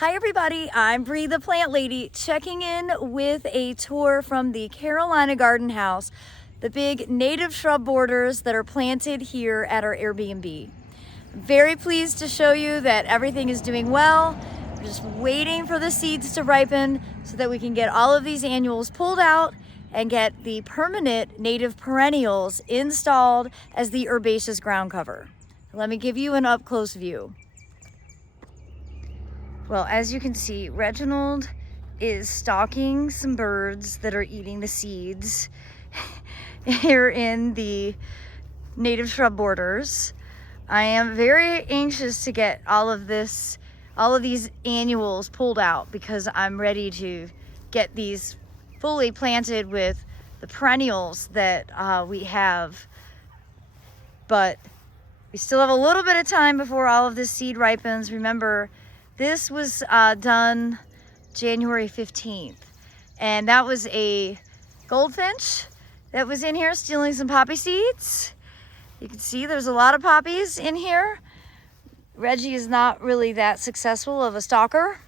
Hi everybody, I'm Bree the Plant Lady, checking in with a tour from the Carolina Garden House, the big native shrub borders that are planted here at our Airbnb. I'm very pleased to show you that everything is doing well. We're just waiting for the seeds to ripen so that we can get all of these annuals pulled out and get the permanent native perennials installed as the herbaceous ground cover. Let me give you an up-close view. Well, as you can see, Reginald is stalking some birds that are eating the seeds here in the native shrub borders. I am very anxious to get all of these annuals pulled out because I'm ready to get these fully planted with the perennials that we have. But we still have a little bit of time before all of this seed ripens. Remember, this was done January 15th, and that was a goldfinch that was in here stealing some poppy seeds. You can see there's a lot of poppies in here. Reggie is not really that successful of a stalker,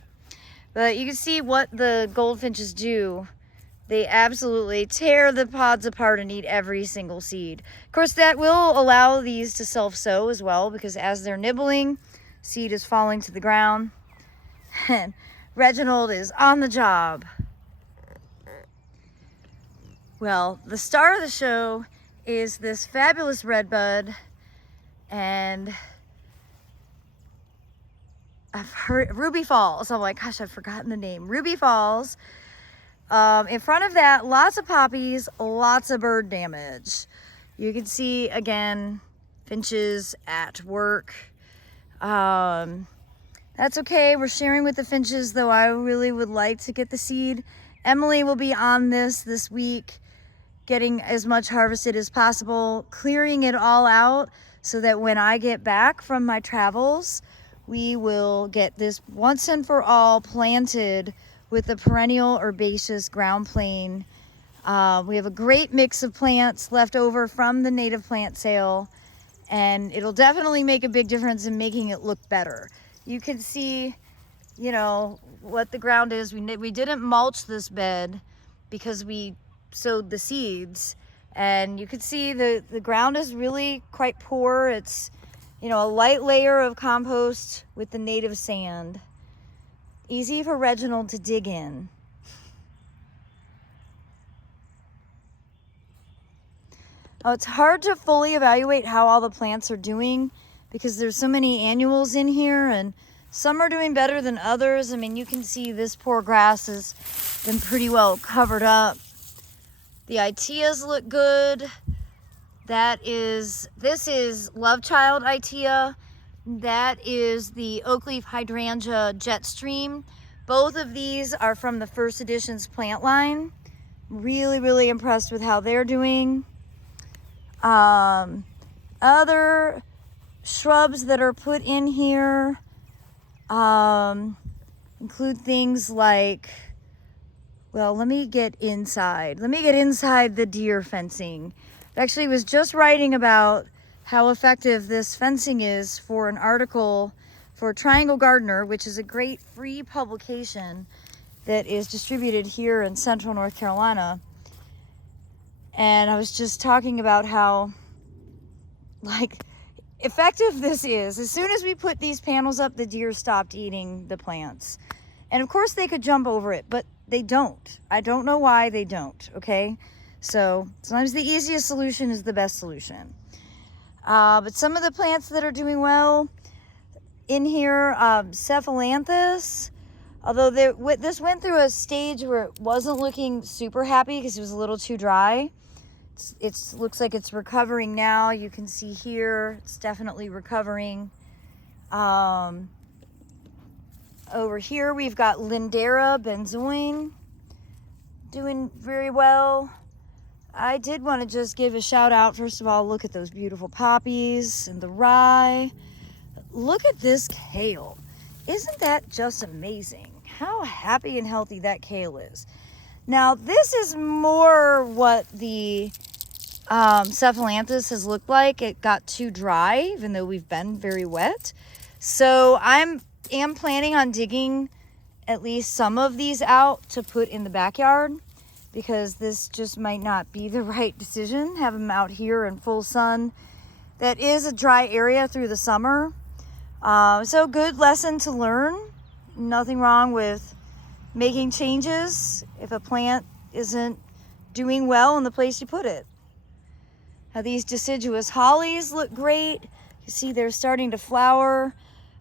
but you can see what the goldfinches do. They absolutely tear the pods apart and eat every single seed. Of course, that will allow these to self-sow as well, because as they're nibbling, seed is falling to the ground. And Reginald is on the job. Well, the star of the show is this fabulous redbud, and I've heard Ruby Falls. I'm like, gosh, I've forgotten the name. Ruby Falls. In front of that, lots of poppies, lots of bird damage. You can see, again, finches at work. That's okay, we're sharing with the finches, though I really would like to get the seed. Emily will be on this week, getting as much harvested as possible, clearing it all out so that when I get back from my travels, we will get this once and for all planted with the perennial herbaceous ground plane. We have a great mix of plants left over from the native plant sale, and it'll definitely make a big difference in making it look better. You can see, you know, what the ground is. We didn't mulch this bed because we sowed the seeds, and you can see the ground is really quite poor. It's, you know, a light layer of compost with the native sand. Easy for Reginald to dig in. Oh, it's hard to fully evaluate how all the plants are doing because there's so many annuals in here, and some are doing better than others. I mean, you can see this poor grass has been pretty well covered up. The Iteas look good. This is Love Child Itea. That is the oak leaf hydrangea Jetstream. Both of these are from the First Editions plant line. Really, really impressed with how they're doing. Other shrubs that are put in here include things like, well, let me get inside the deer fencing. I actually was just writing about how effective this fencing is for an article for Triangle Gardener, which is a great free publication that is distributed here in central North Carolina. And I was just talking about how, like, effective this is. As soon as we put these panels up, the deer stopped eating the plants. And of course they could jump over it, but they don't. I don't know why they don't, okay? So sometimes the easiest solution is the best solution. But some of the plants that are doing well in here, Cephalanthus, although this went through a stage where it wasn't looking super happy because it was a little too dry. It looks like it's recovering now. You can see here, it's definitely recovering. Over here, we've got Lindera benzoin doing very well. I did want to just give a shout out. First of all, look at those beautiful poppies and the rye. Look at this kale. Isn't that just amazing? How happy and healthy that kale is. Now, this is more what the Cephalanthus has looked like. It got too dry, even though we've been very wet. So I am planning on digging at least some of these out to put in the backyard, because this just might not be the right decision. Have them out here in full sun. That is a dry area through the summer. So good lesson to learn. Nothing wrong with making changes if a plant isn't doing well in the place you put it. Now these deciduous hollies look great. You see they're starting to flower.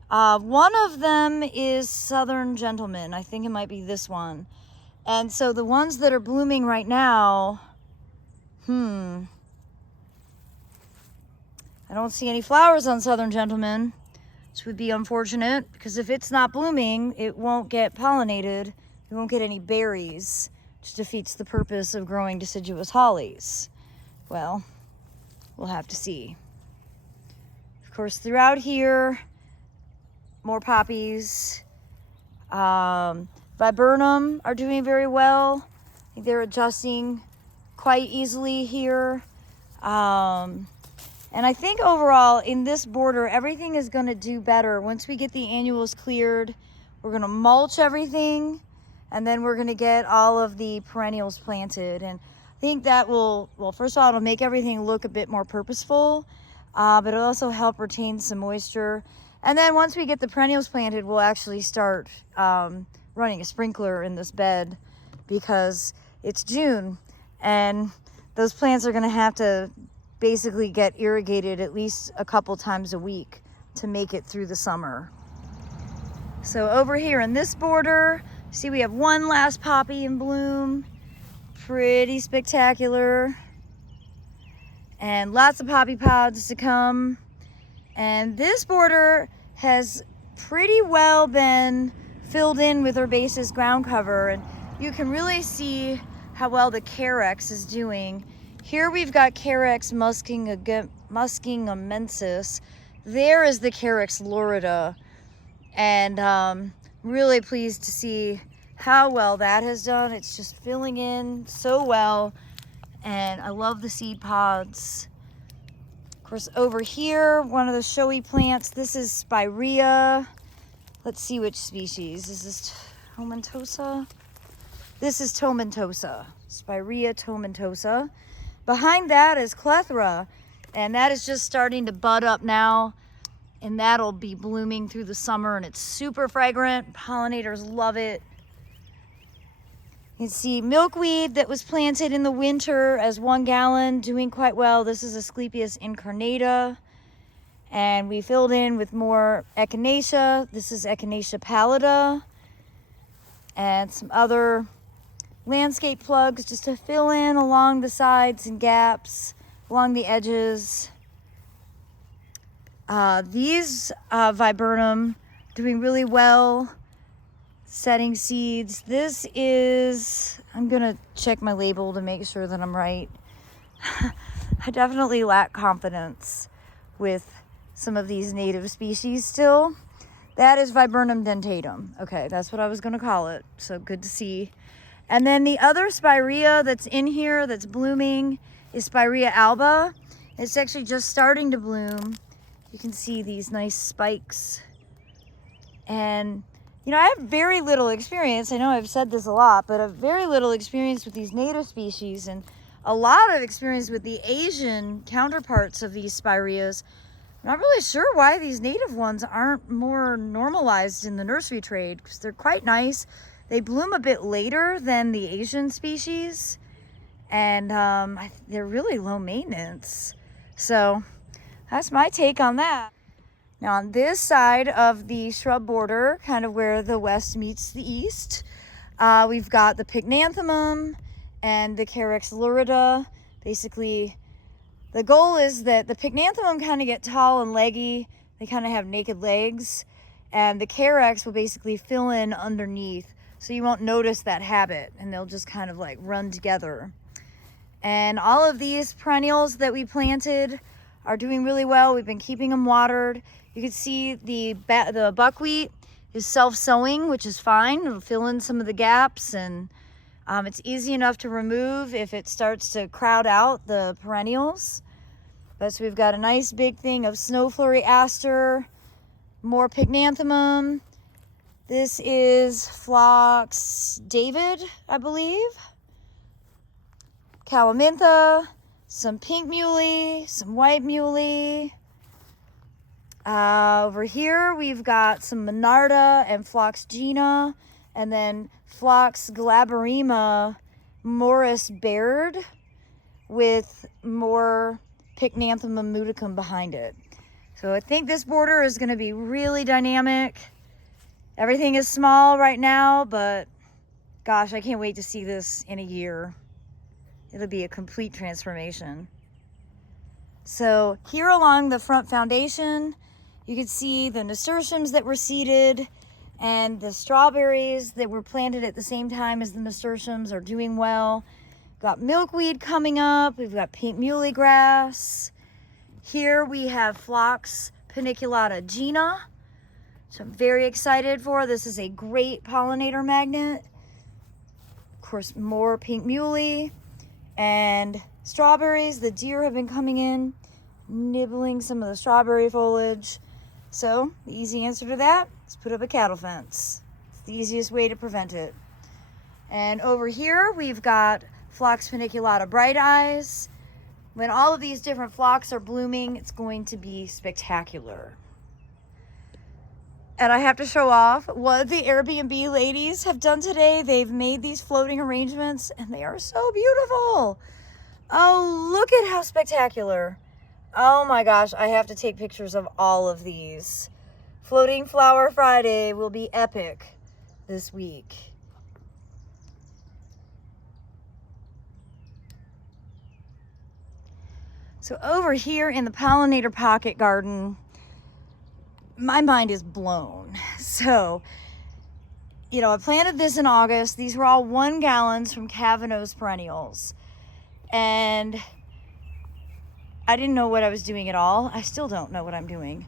One of them is Southern Gentleman. I think it might be this one. And so the ones that are blooming right now, I don't see any flowers on Southern Gentleman, which would be unfortunate, because if it's not blooming, it won't get pollinated. You won't get any berries, which defeats the purpose of growing deciduous hollies. Well, we'll have to see. Of course, throughout here, more poppies. Viburnum are doing very well. I think they're adjusting quite easily here. And I think overall in this border, everything is going to do better. Once we get the annuals cleared, we're going to mulch everything, and then we're going to get all of the perennials planted. And I think that will, well, first of all, it'll make everything look a bit more purposeful, but it'll also help retain some moisture. And then once we get the perennials planted, we'll actually start running a sprinkler in this bed, because it's June and those plants are going to have to basically get irrigated at least a couple times a week to make it through the summer. So over here in this border, see we have one last poppy in bloom. Pretty spectacular. And lots of poppy pods to come. And this border has pretty well been filled in with herbaceous ground cover, and you can really see how well the Carex is doing. Here we've got Carex muskingamensis. There is the Carex lorida, and really pleased to see how well that has done. It's just filling in so well, and I love the seed pods. Of course, over here, one of the showy plants, this is Spirea. Let's see which species. Is this tomentosa? This is tomentosa, Spirea tomentosa. Behind that is Clethra, and that is just starting to bud up now, and that'll be blooming through the summer, and it's super fragrant. Pollinators love it. You can see milkweed that was planted in the winter as 1 gallon, doing quite well. This is Asclepias incarnata. And we filled in with more echinacea. This is Echinacea pallida. And some other landscape plugs just to fill in along the sides and gaps, along the edges. These viburnum doing really well, setting seeds. This is, I'm gonna check my label to make sure that I'm right. I definitely lack confidence with some of these native species still. That is Viburnum dentatum. Okay, that's what I was gonna call it. So good to see. And then the other Spirea that's in here that's blooming is Spirea alba. It's actually just starting to bloom. You can see these nice spikes. And you know, I have very little experience. I know I've said this a lot, but I have very little experience with these native species and a lot of experience with the Asian counterparts of these Spireas. I'm not really sure why these native ones aren't more normalized in the nursery trade, because they're quite nice. They bloom a bit later than the Asian species, and they're really low maintenance. So that's my take on that. Now on this side of the shrub border, kind of where the west meets the east, we've got the pycnanthemum and the Carex lorida. Basically, the goal is that the pycnanthemum kind of get tall and leggy. They kind of have naked legs. And the Carex will basically fill in underneath, so you won't notice that habit, and they'll just kind of like run together. And all of these perennials that we planted are doing really well. We've been keeping them watered. You can see the buckwheat is self-sowing, which is fine. It'll fill in some of the gaps, and it's easy enough to remove if it starts to crowd out the perennials. But so we've got a nice big thing of snow flurry aster, more pycnanthemum. This is Phlox David, I believe. Calamintha, some pink muley, some white muley. Over here we've got some Monarda and Phlox Gina, and then Phlox glaberrima Morris Baird with more Pycnanthemum muticum behind it. So I think this border is going to be really dynamic. Everything is small right now, but gosh, I can't wait to see this in a year. It'll be a complete transformation. So here along the front foundation, you can see the nasturtiums that were seeded, and the strawberries that were planted at the same time as the nasturtiums are doing well. We've got milkweed coming up. We've got pink muley grass. Here we have Phlox paniculata Gina, which I'm very excited for. This is a great pollinator magnet. Of course, more pink muley and strawberries. The deer have been coming in, nibbling some of the strawberry foliage. So the easy answer to that is put up a cattle fence. It's the easiest way to prevent it. And over here we've got Phlox paniculata bright eyes. When all of these different phlox are blooming, it's going to be spectacular. And I have to show off what the Airbnb ladies have done today. They've made these floating arrangements and they are so beautiful. Oh, look at how spectacular. Oh my gosh, I have to take pictures of all of these. Floating Flower Friday will be epic this week. So over here in the Pollinator Pocket Garden, my mind is blown. So, you know, I planted this in August. These were all 1 gallons from Cavano's perennials. And I didn't know what I was doing at all. I still don't know what I'm doing.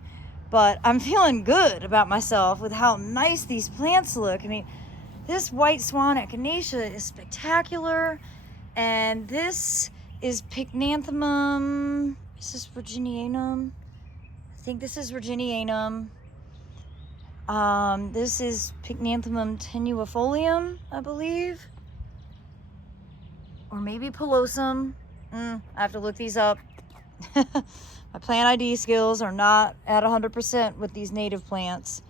But I'm feeling good about myself with how nice these plants look. I mean, this white swan echinacea is spectacular. And this is Pycnanthemum. Is this Virginianum? I think this is Virginianum. This is Pycnanthemum tenuifolium, I believe. Or maybe Pilosum. I have to look these up. My plant ID skills are not at 100% with these native plants.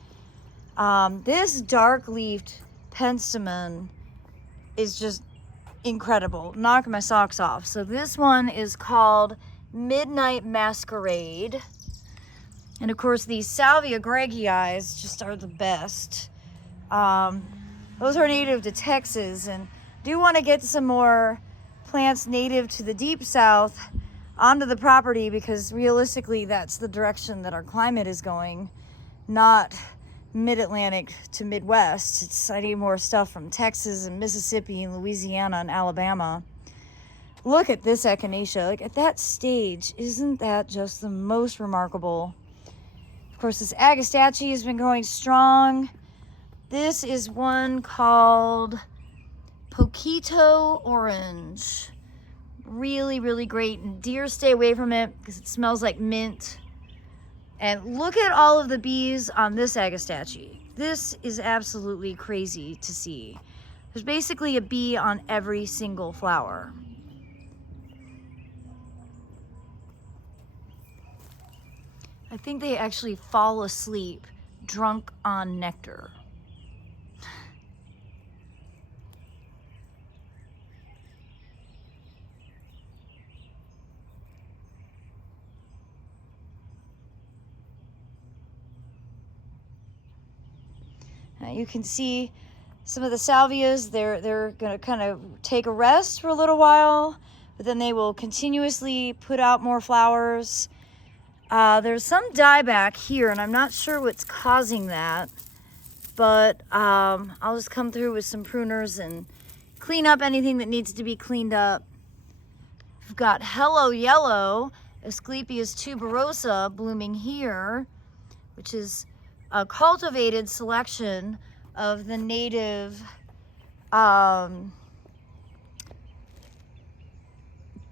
This dark-leafed penstemon is just incredible. Knock my socks off. So this one is called Midnight Masquerade. And of course these Salvia gregii just are the best. Those are native to Texas, and do want to get some more plants native to the deep south onto the property, because realistically that's the direction that our climate is going, not mid-Atlantic to Midwest. I need more stuff from Texas and Mississippi and Louisiana and Alabama. Look at this echinacea. Like, at that stage, isn't that just the most remarkable? Of course, this agastache has been going strong. This is one called Poquito Orange. Really, really great. And deer stay away from it because it smells like mint. And look at all of the bees on this agastache. This is absolutely crazy to see. There's basically a bee on every single flower. I think they actually fall asleep drunk on nectar. You can see some of the salvias, they're gonna kind of take a rest for a little while, but then they will continuously put out more flowers. There's some dieback here, and I'm not sure what's causing that, but I'll just come through with some pruners and clean up anything that needs to be cleaned up. We've got Hello Yellow, Asclepias tuberosa, blooming here, which is a cultivated selection of the native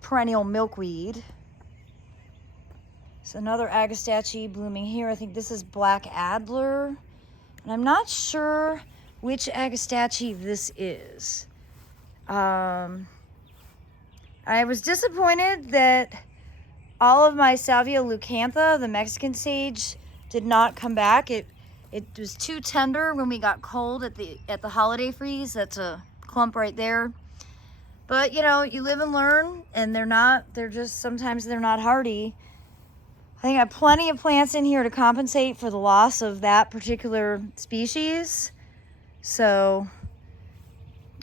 perennial milkweed. So another agastache blooming here. I think this is Black Adler. And I'm not sure which agastache this is. I was disappointed that all of my Salvia leucantha, the Mexican sage, did not come back. It was too tender when we got cold at the holiday freeze. That's a clump right there. But you know, you live and learn, and sometimes they're not hardy. I think I have plenty of plants in here to compensate for the loss of that particular species. So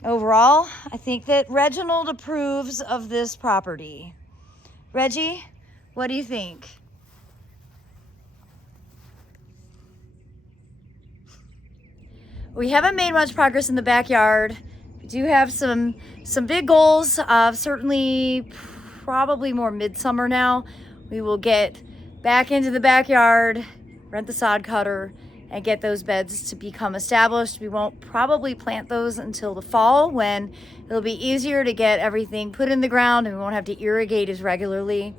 overall, I think that Reginald approves of this property. Reggie, what do you think? We haven't made much progress in the backyard. We do have some big goals. Certainly, probably more midsummer now. We will get back into the backyard, rent the sod cutter, and get those beds to become established. We won't probably plant those until the fall, when it'll be easier to get everything put in the ground and we won't have to irrigate as regularly.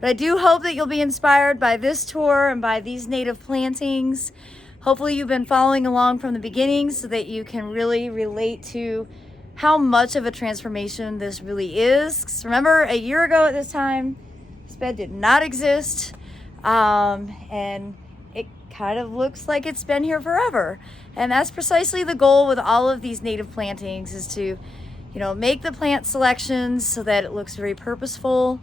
But I do hope that you'll be inspired by this tour and by these native plantings. Hopefully you've been following along from the beginning so that you can really relate to how much of a transformation this really is. 'Cause remember, a year ago at this time, this bed did not exist. And it kind of looks like it's been here forever. And that's precisely the goal with all of these native plantings, is to, you know, make the plant selections so that it looks very purposeful.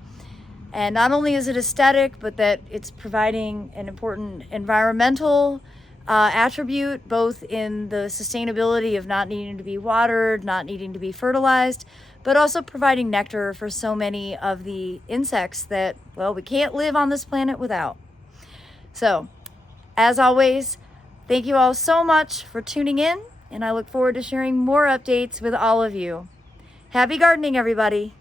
And not only is it aesthetic, but that it's providing an important environmental attribute, both in the sustainability of not needing to be watered, not needing to be fertilized, but also providing nectar for so many of the insects that, well, we can't live on this planet without. So, as always, thank you all so much for tuning in, and I look forward to sharing more updates with all of you. Happy gardening, everybody.